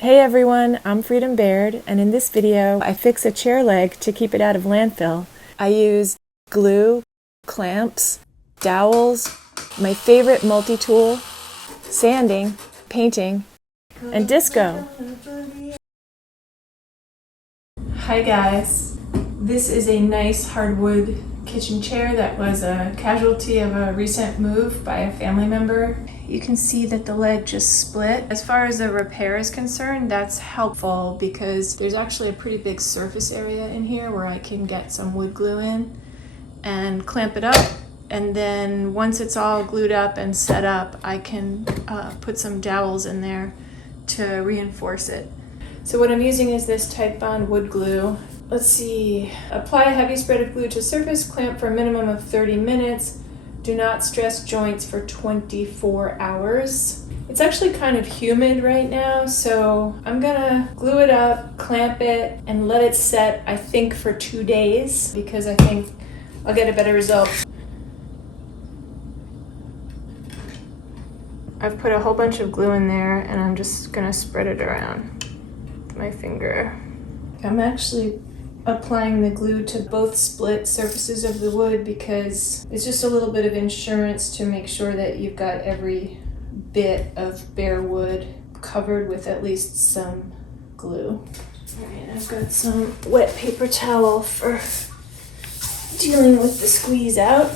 Hey everyone, I'm Freedom Baird, and in this video I fix a chair leg to keep it out of landfill. I use glue, clamps, dowels, my favorite multi-tool, sanding, painting, and disco. Hi guys, this is a nice hardwood kitchen chair that was a casualty of a recent move by a family member. You can see that the leg just split. As far as the repair is concerned, that's helpful because there's actually a pretty big surface area in here where I can get some wood glue in and clamp it up. And then once it's all glued up and set up, I can put some dowels in there to reinforce it. So what I'm using is this Type Bond wood glue. Let's see, apply a heavy spread of glue to surface, clamp for a minimum of 30 minutes. Do not stress joints for 24 hours. It's actually kind of humid right now, so I'm gonna glue it up, clamp it, and let it set, I think, for 2 days, because I think I'll get a better result. I've put a whole bunch of glue in there, and I'm just gonna spread it around with my finger. I'm actually applying the glue to both split surfaces of the wood because it's just a little bit of insurance to make sure that you've got every bit of bare wood covered with at least some glue. All right, I've got some wet paper towel for dealing with the squeeze out.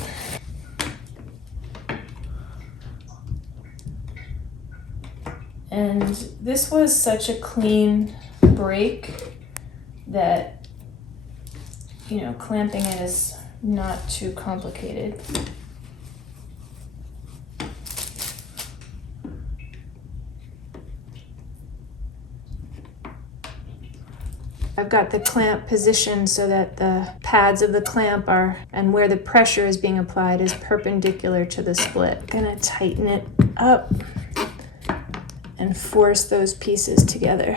And this was such a clean break that, you know, clamping it is not too complicated. I've got the clamp positioned so that the pads of the clamp are, and where the pressure is being applied is perpendicular to the split. I'm gonna tighten it up and force those pieces together.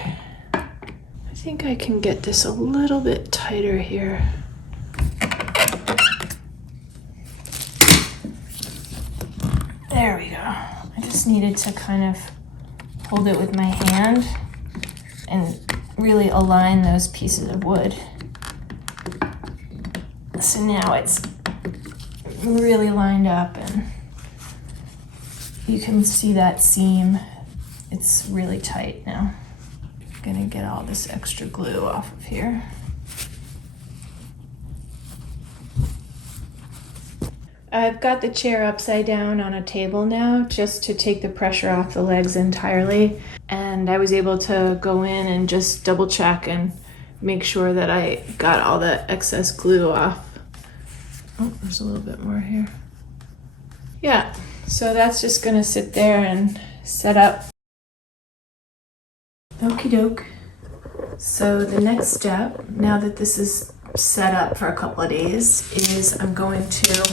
I think I can get this a little bit tighter here. There we go. I just needed to kind of hold it with my hand and really align those pieces of wood. So now it's really lined up and you can see that seam. It's really tight now. I'm gonna get all this extra glue off of here. I've got the chair upside down on a table now just to take the pressure off the legs entirely. And I was able to go in and just double check and make sure that I got all the excess glue off. Oh, there's a little bit more here. Yeah, so that's just gonna sit there and set up. Okie doke. So the next step, now that this is set up for a couple of days, is I'm going to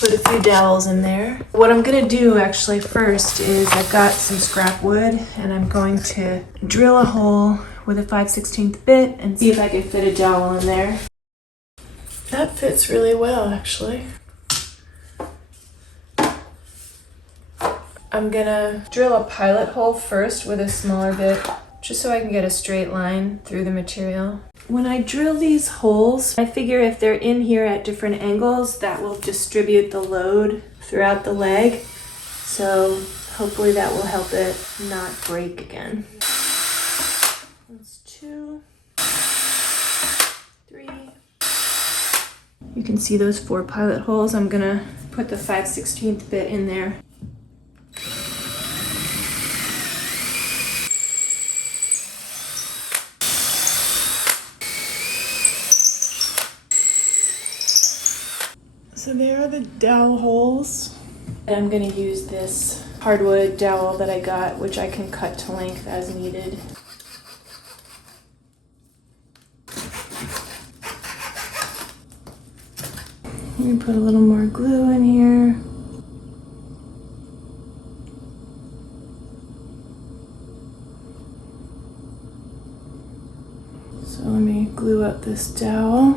put a few dowels in there. What I'm gonna do actually first is I've got some scrap wood and I'm going to drill a hole with a 5/16 bit and see if I can fit a dowel in there. That fits really well actually. I'm gonna drill a pilot hole first with a smaller bit just so I can get a straight line through the material. When I drill these holes, I figure if they're in here at different angles, that will distribute the load throughout the leg. So hopefully that will help it not break again. That's 2, 3. You can see those 4 pilot holes. I'm gonna put the 5/16 bit in there. So there are the dowel holes. And I'm gonna use this hardwood dowel that I got, which I can cut to length as needed. Let me put a little more glue in here. So let me glue up this dowel.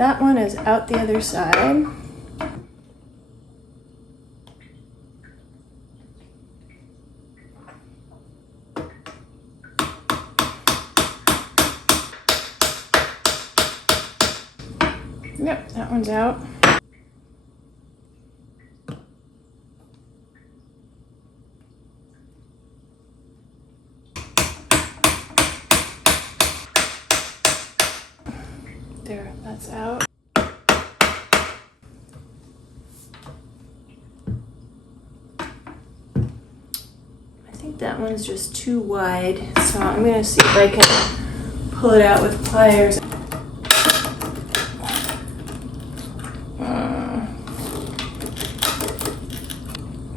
That one is out the other side. Yep, that one's out. There, that's out. I think that one's just too wide, so I'm gonna see if I can pull it out with pliers.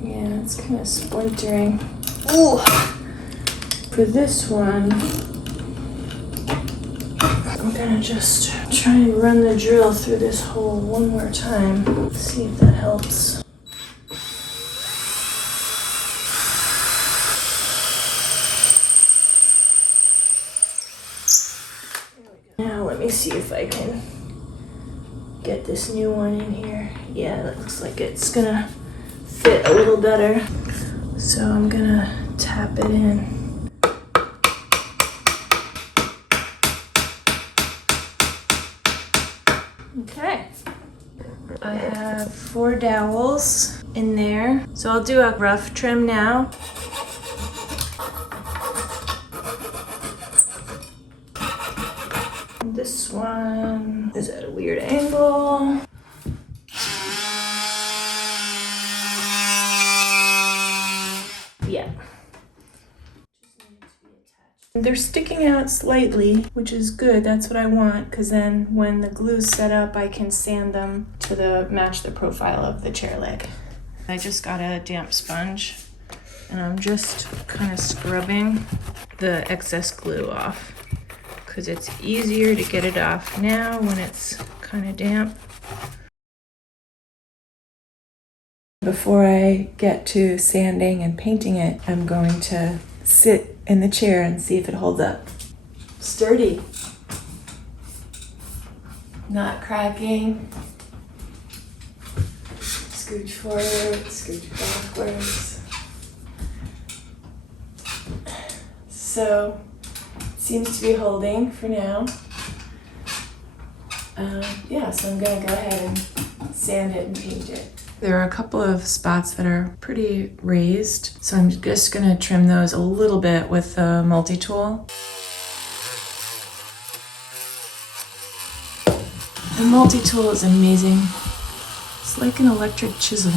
Yeah, it's kind of splintering. Ooh! For this one, I'm gonna just try and run the drill through this hole one more time. See if that helps. Now let me see if I can get this new one in here. Yeah, that looks like it's gonna fit a little better. So I'm gonna tap it in. Okay, I have 4 dowels in there. So I'll do a rough trim now. This one is at a weird angle. Yeah. They're sticking out slightly, which is good. That's what I want, because then when the glue's set up, I can sand them to match the profile of the chair leg. I just got a damp sponge, and I'm just kind of scrubbing the excess glue off, because it's easier to get it off now when it's kind of damp. Before I get to sanding and painting it, I'm going to sit in the chair and see if it holds up. Sturdy. Not cracking. Scooch forward, scooch backwards. So, it seems to be holding for now. Yeah, so I'm gonna go ahead and sand it and paint it. There are a couple of spots that are pretty raised, so I'm just gonna trim those a little bit with the multi-tool. The multi-tool is amazing. It's like an electric chisel.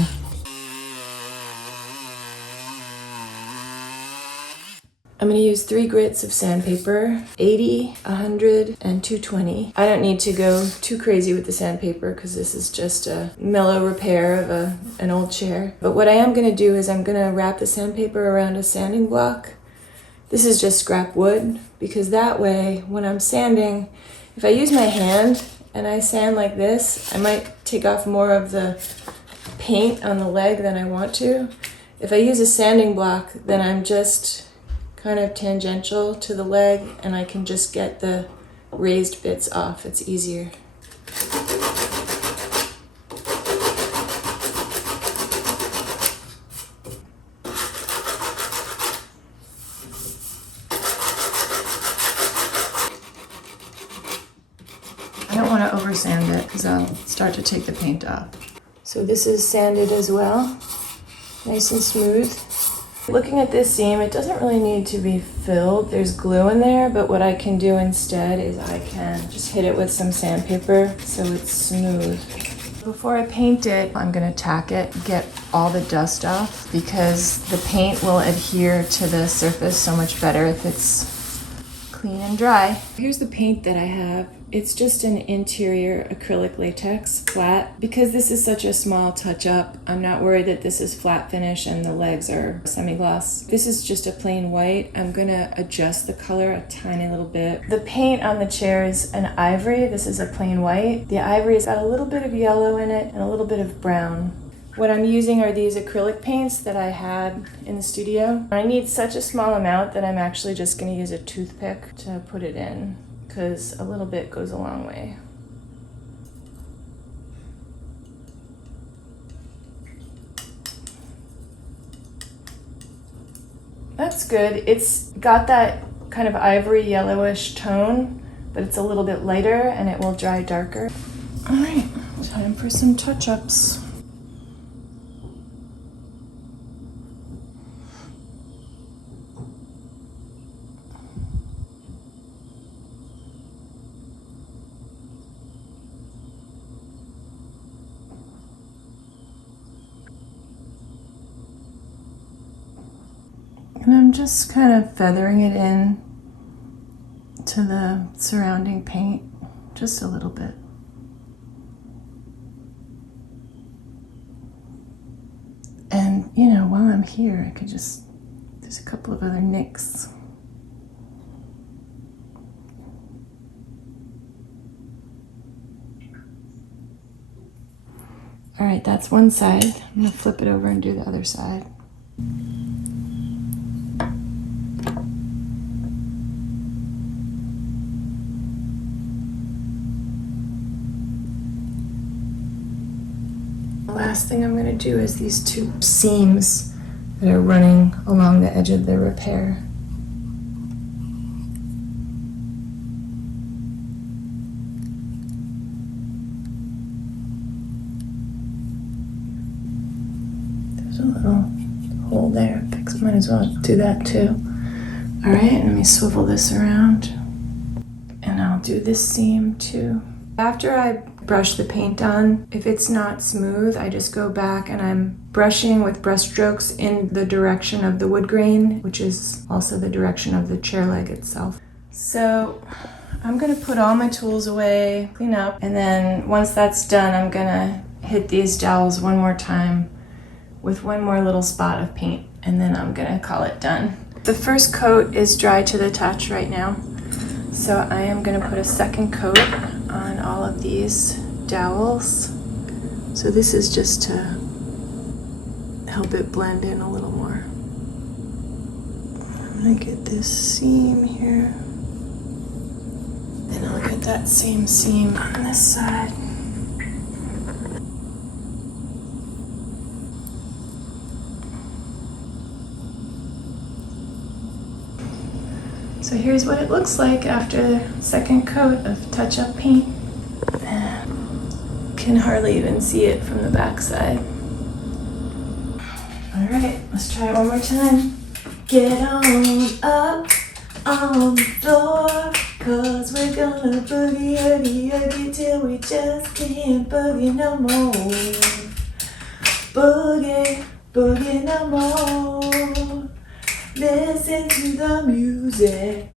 I'm going to use 3 grits of sandpaper, 80, 100, and 220. I don't need to go too crazy with the sandpaper because this is just a mellow repair of an old chair. But what I am going to do is I'm going to wrap the sandpaper around a sanding block. This is just scrap wood, because that way when I'm sanding, if I use my hand and I sand like this, I might take off more of the paint on the leg than I want to. If I use a sanding block, then I'm just kind of tangential to the leg, and I can just get the raised bits off. It's easier. I don't want to over sand it because I'll start to take the paint off. So this is sanded as well, nice and smooth. Looking at this seam, it doesn't really need to be filled. There's glue in there, but what I can do instead is I can just hit it with some sandpaper so it's smooth. Before I paint it, I'm gonna tack it, get all the dust off, because the paint will adhere to the surface so much better if it's clean and dry. Here's the paint that I have. It's just an interior acrylic latex, flat. Because this is such a small touch-up, I'm not worried that this is flat finish and the legs are semi-gloss. This is just a plain white. I'm gonna adjust the color a tiny little bit. The paint on the chair is an ivory. This is a plain white. The ivory's got a little bit of yellow in it and a little bit of brown. What I'm using are these acrylic paints that I had in the studio. I need such a small amount that I'm actually just gonna use a toothpick to put it in, because a little bit goes a long way. That's good. It's got that kind of ivory yellowish tone, but it's a little bit lighter and it will dry darker. All right, time for some touch-ups. And I'm just kind of feathering it in to the surrounding paint, just a little bit. And, you know, while I'm here, I could just, there's a couple of other nicks. All right, that's one side. I'm gonna flip it over and do the other side. The last thing I'm going to do is these two seams that are running along the edge of the repair. There's a little hole there. Might as well do that too. All right, let me swivel this around and I'll do this seam too. After I brush the paint on, if it's not smooth, I just go back and I'm brushing with brush strokes in the direction of the wood grain, which is also the direction of the chair leg itself. So I'm gonna put all my tools away, clean up, and then once that's done, I'm gonna hit these dowels one more time with one more little spot of paint, and then I'm gonna call it done. The first coat is dry to the touch right now, so I am gonna put a second coat on all of these dowels. So this is just to help it blend in a little more. I'm gonna get this seam here, and I'll get that same seam on this side. So here's what it looks like after second coat of touch-up paint. Can hardly even see it from the back side. All right, let's try it one more time. Get on up on the floor, 'cause we're gonna boogie, oogie, oogie till we just can't boogie no more. Boogie, boogie no more. Listen to the music.